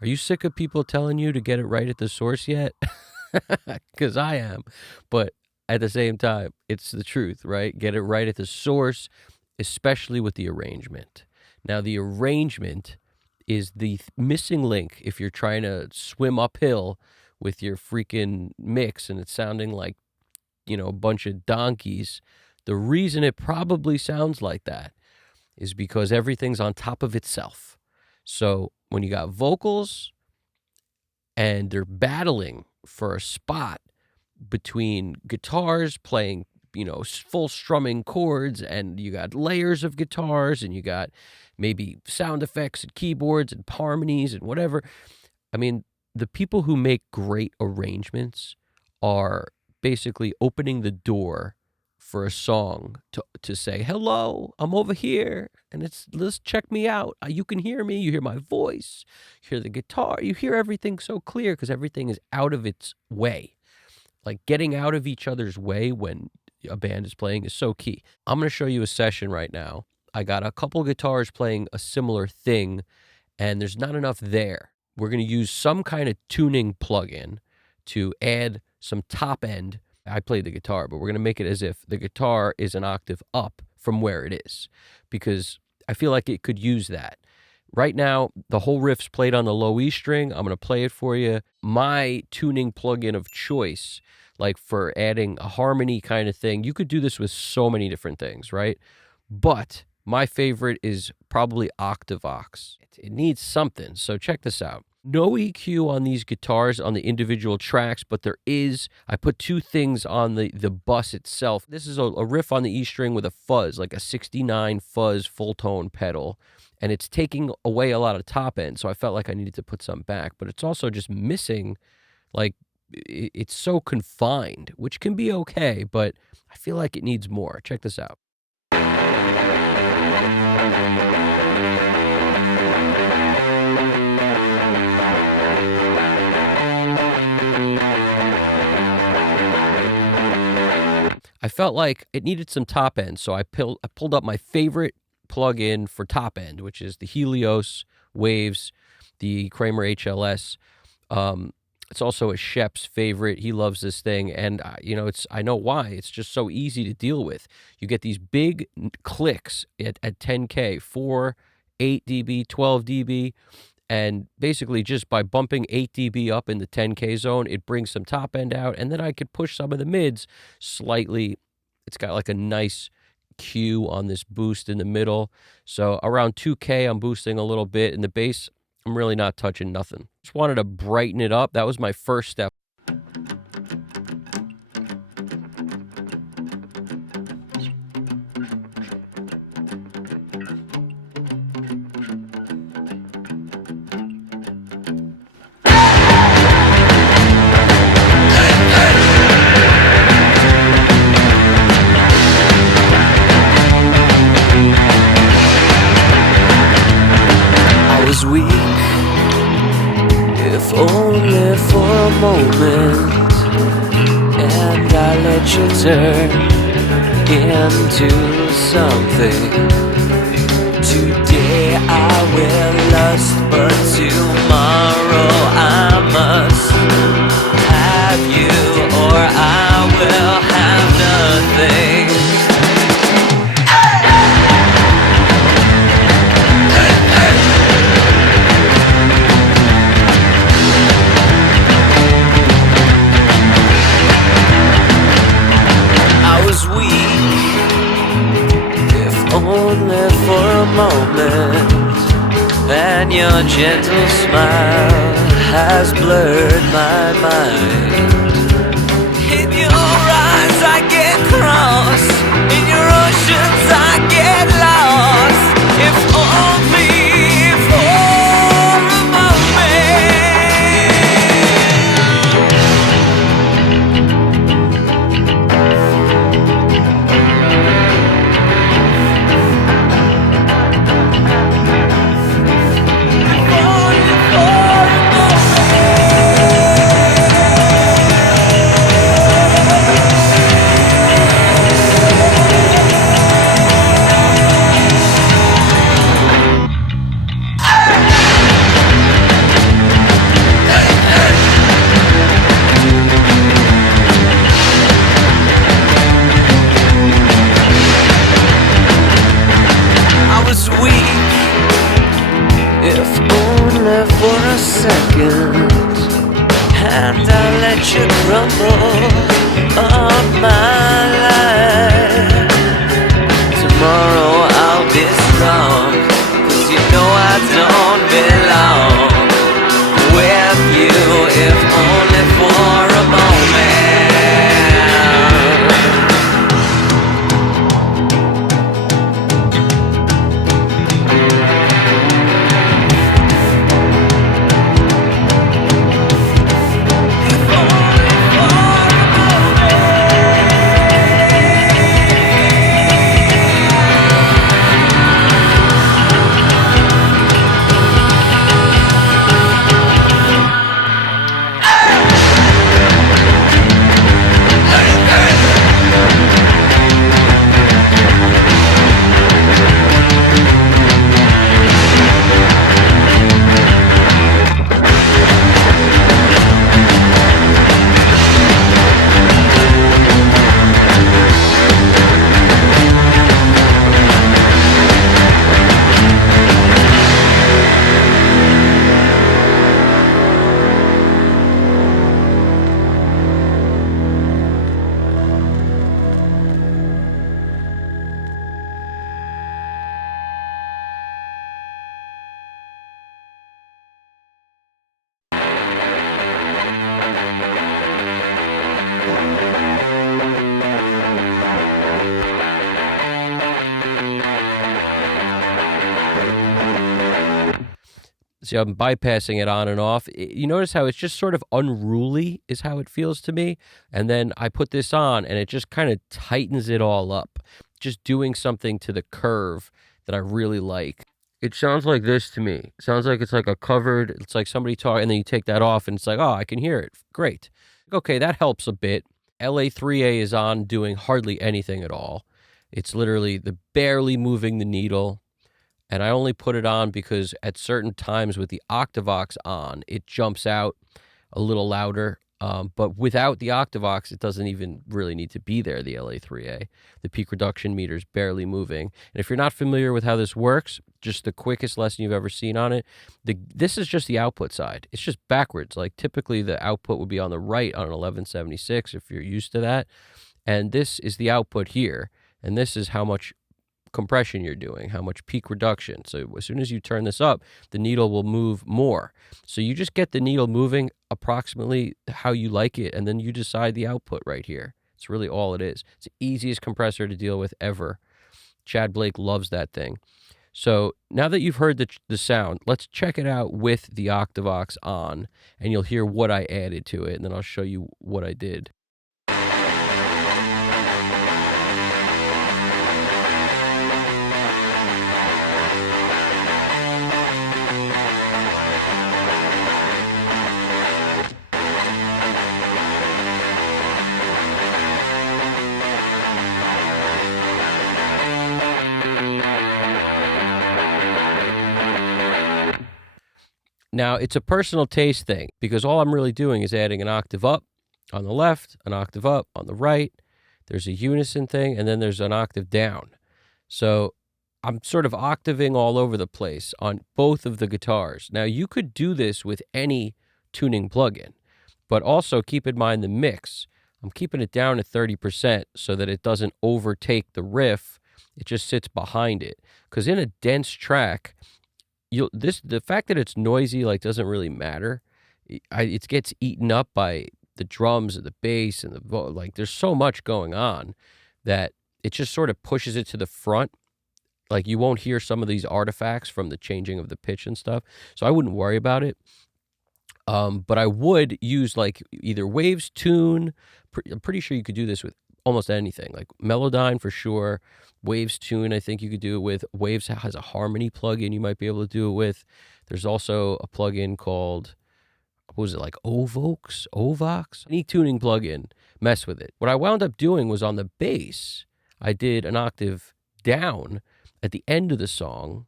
Are you sick of people telling you to get it right at the source yet? Because I am. But at the same time, it's the truth, right? Get it right at the source, especially with the arrangement. Now, the arrangement is the missing link if you're trying to swim uphill with your freaking mix and it's sounding like, a bunch of donkeys. The reason it probably sounds like that is because everything's on top of itself. So when you got vocals and they're battling for a spot between guitars playing, full strumming chords, and you got layers of guitars, and you got maybe sound effects and keyboards and harmonies and whatever. I mean, the people who make great arrangements are basically opening the door for a song to say, hello, I'm over here, and let's check me out. You can hear me, you hear my voice, you hear the guitar, you hear everything so clear because everything is out of its way. Like getting out of each other's way when a band is playing is so key. I'm going to show you a session right now. I got a couple guitars playing a similar thing, and there's not enough there. We're going to use some kind of tuning plugin to add some top end. I played the guitar, but we're going to make it as if the guitar is an octave up from where it is, because I feel like it could use that. Right now, the whole riff's played on the low E string. I'm going to play it for you. My tuning plugin of choice, like for adding a harmony kind of thing, you could do this with so many different things, right? But my favorite is probably Octavox. It needs something, so check this out. No EQ on these guitars on the individual tracks, but there is. I put two things on the bus itself. This is a riff on the E string with a fuzz, like a 69 fuzz full tone pedal, and it's taking away a lot of top end, so I felt like I needed to put some back, but it's also just missing, like, it's so confined, which can be okay, but I feel like it needs more. Check this out. I felt like it needed some top end, so I pulled up my favorite plug-in for top end, which is the Helios Waves, the Kramer HLS. It's also a Shep's favorite. He loves this thing, and I know why. It's just so easy to deal with. You get these big clicks at 10K, 4, 8 dB, 12 dB, and basically just by bumping 8 dB up in the 10K zone, it brings some top end out, and then I could push some of the mids slightly. It's got like a nice Q on this boost in the middle. So around 2K, I'm boosting a little bit. In the bass, I'm really not touching nothing. Just wanted to brighten it up. That was my first step. Only for a moment, and I let you turn into something. Today I will lust, but tomorrow I must have you, or I will have nothing. Only for a moment, and your gentle smile has blurred my mind. In your eyes I get cross, in your oceans I get lost, if only for a moment. a second, and I'll let you crumble up my life. Tomorrow I'll be strong, 'cause you know I don't belong with you, if only for a moment. See, I'm bypassing it on and off. You notice how it's just sort of unruly is how it feels to me. And then I put this on and it just kind of tightens it all up, just doing something to the curve that I really like. It sounds like this to me. It sounds like it's like a covered, it's like somebody talking, and then you take that off and it's like, oh, I can hear it. Great. Okay, that helps a bit. LA3A is on doing hardly anything at all. It's literally the barely moving the needle. And I only put it on because at certain times with the Octavox on, it jumps out a little louder. But without the Octavox, it doesn't even really need to be there, the LA3A. The peak reduction meter is barely moving. And if you're not familiar with how this works, just the quickest lesson you've ever seen on it, this is just the output side. It's just backwards. Like typically the output would be on the right on an 1176 if you're used to that. And this is the output here. And this is how much compression you're doing, how much peak reduction. So as soon as you turn this up, the needle will move more. So you just get the needle moving approximately how you like it, and then you decide the output right here. It's really all it is. It's the easiest compressor to deal with ever. Chad Blake loves that thing. So now that you've heard the sound, let's check it out with the Octavox on, and you'll hear what I added to it, and then I'll show you what I did. Now, it's a personal taste thing because all I'm really doing is adding an octave up on the left, an octave up on the right. There's a unison thing, and then there's an octave down. So I'm sort of octaving all over the place on both of the guitars. Now, you could do this with any tuning plugin, but also keep in mind the mix. I'm keeping it down to 30% so that it doesn't overtake the riff. It just sits behind it. Because in a dense track, the fact that it's noisy doesn't really matter. It gets eaten up by the drums and the bass and there's so much going on that it just sort of pushes it to the front. Like you won't hear some of these artifacts from the changing of the pitch and stuff. So I wouldn't worry about it. But I would use either Waves Tune. I'm pretty sure you could do this with almost anything, like Melodyne for sure. Waves Tune, I think you could do it with. Waves has a harmony plugin you might be able to do it with. There's also a plugin called, what was it, like Ovox? Any tuning plugin, mess with it. What I wound up doing was on the bass, I did an octave down at the end of the song.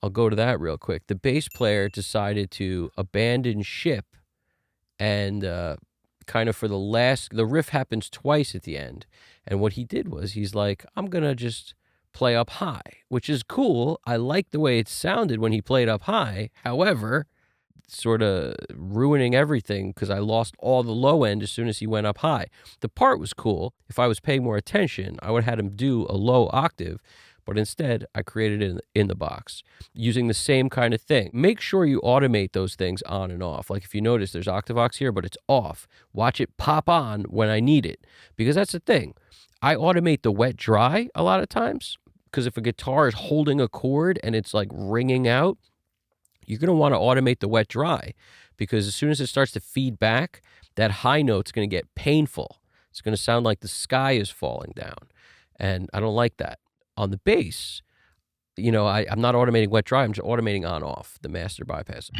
I'll go to that real quick. The bass player decided to abandon ship and kind of for the riff happens twice at the end. And what he did was he's like, I'm going to just play up high, which is cool. I like the way it sounded when he played up high. However, sort of ruining everything because I lost all the low end as soon as he went up high. The part was cool. If I was paying more attention, I would have had him do a low octave, but instead I created it in the box using the same kind of thing. Make sure you automate those things on and off. Like if you notice there's OctaveOx here, but it's off, watch it pop on when I need it, because that's the thing. I automate the wet dry a lot of times because if a guitar is holding a chord and it's like ringing out, you're going to want to automate the wet dry, because as soon as it starts to feed back, that high note's going to get painful. It's going to sound like the sky is falling down, and I don't like that. On the bass, I'm not automating wet dry. I'm just automating on off, the master bypass.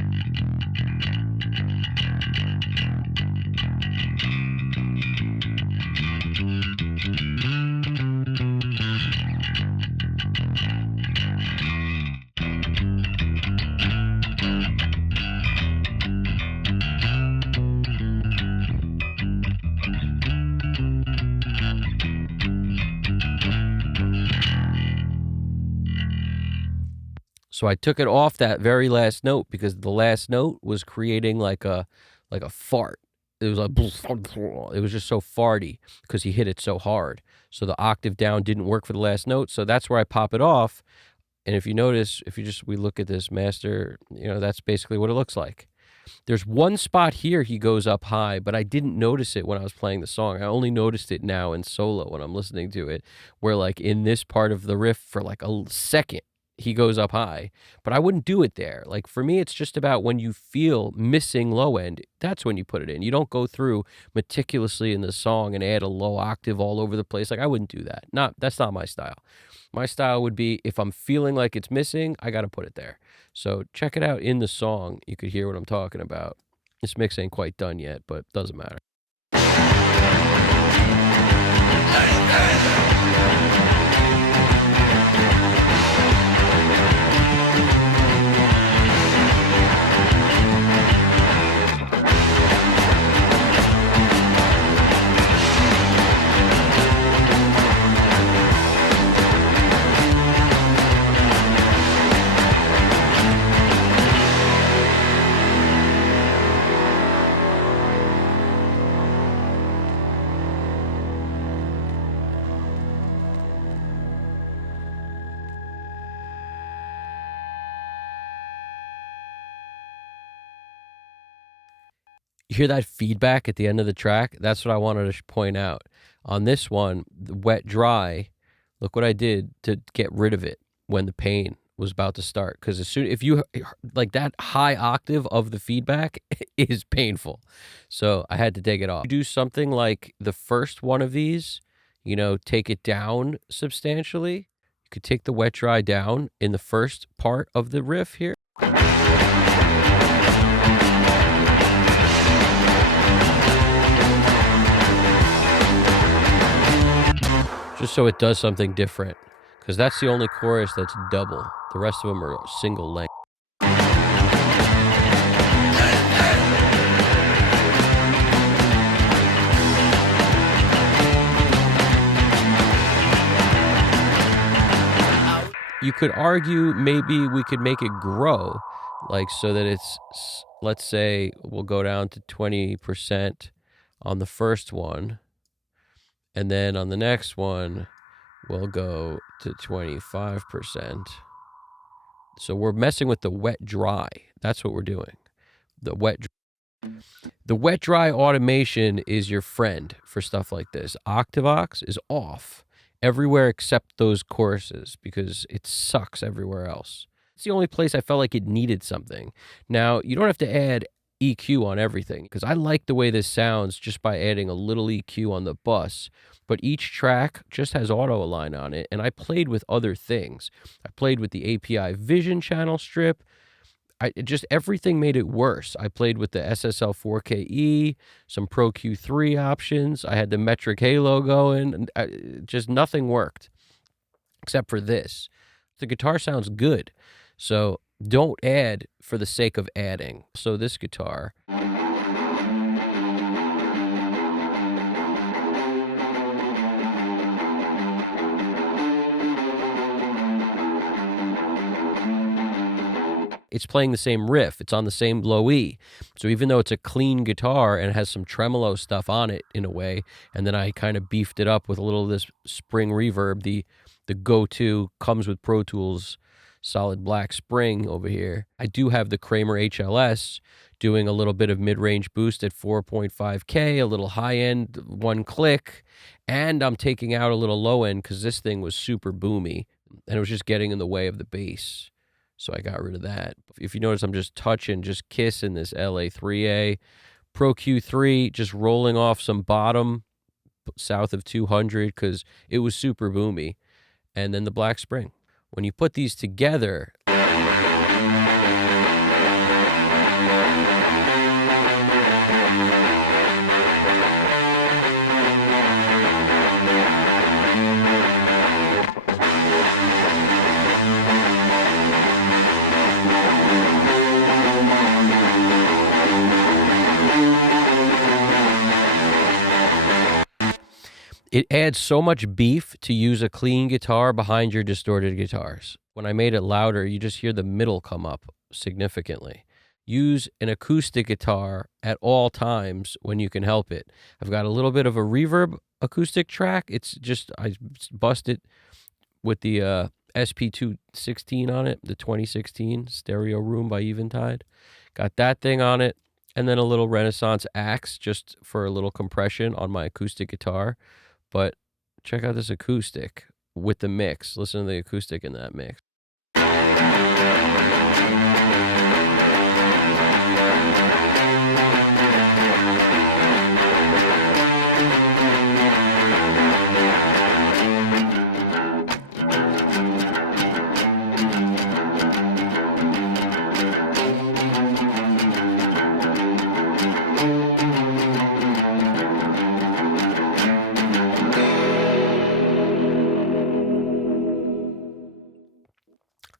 So I took it off that very last note because the last note was creating like a fart. It was like it was just so farty because he hit it so hard. So the octave down didn't work for the last note. So that's where I pop it off. And if you notice, we look at this master, that's basically what it looks like. There's one spot here he goes up high, but I didn't notice it when I was playing the song. I only noticed it now in solo when I'm listening to it, where like in this part of the riff for like a second, he goes up high, but I wouldn't do it there. Like for me, it's just about when you feel missing low end, that's when you put it in. You don't go through meticulously in the song and add a low octave all over the place. Like I wouldn't do that. That's not my style. My style would be if I'm feeling like it's missing, I got to put it there. So check it out in the song. You could hear what I'm talking about. This mix ain't quite done yet, but doesn't matter. You hear that feedback at the end of the track? That's what I wanted to point out. On this one, the wet dry, look what I did to get rid of it when the pain was about to start. Because if you like that high octave of the feedback is painful. So I had to take it off. You do something like the first one of these, take it down substantially. You could take the wet dry down in the first part of the riff here. Just so it does something different, because that's the only chorus that's double. The rest of them are single length. You could argue maybe we could make it grow, like so that it's, let's say we'll go down to 20% on the first one. And then on the next one, we'll go to 25%. So we're messing with the wet dry. That's what we're doing. The wet dry automation is your friend for stuff like this. OctaveOx is off everywhere except those choruses because it sucks everywhere else. It's the only place I felt like it needed something. Now, you don't have to add EQ on everything, because I like the way this sounds just by adding a little EQ on the bus, but each track just has auto align on it, and I played with other things. I played with the API Vision channel strip. Everything made it worse. I played with the SSL 4KE, some Pro Q3 options. I had the metric halo going, and just nothing worked except for this. The guitar sounds good, so don't add for the sake of adding. So this guitar, it's playing the same riff. It's on the same low E. So even though it's a clean guitar and it has some tremolo stuff on it in a way, and then I kind of beefed it up with a little of this spring reverb, the go-to comes with Pro Tools solid black spring over here. I do have the Kramer HLS doing a little bit of mid-range boost at 4.5K, a little high-end one click, and I'm taking out a little low-end because this thing was super boomy, and it was just getting in the way of the bass. So I got rid of that. If you notice, I'm just touching, just kissing this LA3A. Pro Q3, just rolling off some bottom south of 200 because it was super boomy. And then the Black Spring. When you put these together, it adds so much beef to use a clean guitar behind your distorted guitars. When I made it louder, you just hear the middle come up significantly. Use an acoustic guitar at all times when you can help it. I've got a little bit of a reverb acoustic track. It's just, I busted with the SP216 on it, the 2016 Stereo Room by Eventide. Got that thing on it, and then a little Renaissance Axe just for a little compression on my acoustic guitar. But check out this acoustic with the mix. Listen to the acoustic in that mix.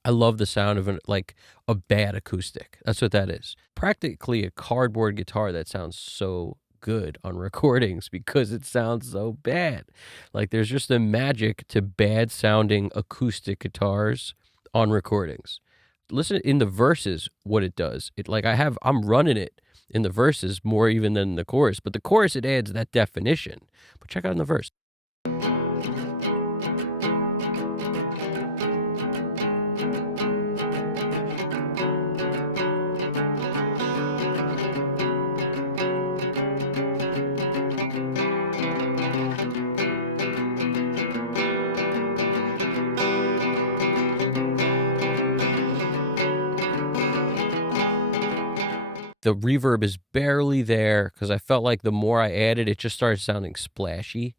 I love the sound of like a bad acoustic. That's what that is. Practically a cardboard guitar that sounds so good on recordings because it sounds so bad. Like there's just a magic to bad sounding acoustic guitars on recordings. Listen in the verses what it does. I'm running it in the verses more even than the chorus, but the chorus it adds that definition. But check out in the verse. The reverb is barely there because I felt like the more I added, it just started sounding splashy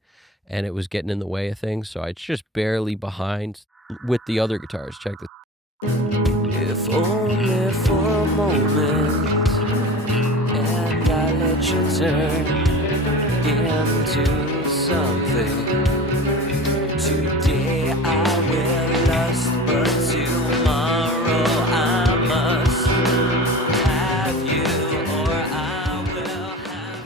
and it was getting in the way of things. So it's just barely behind with the other guitars. Check this. If only for a moment, and I let you turn into something. Today I will lust, but tomorrow I must have you, or I will have none.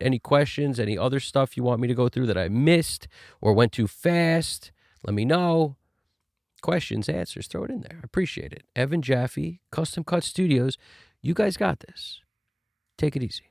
Any questions, any other stuff you want me to go through that I missed or went too fast, let me know. Questions, answers, throw it in there. I appreciate it. Evan Jaffe, Custom Cut Studios. You guys got this. Take it easy.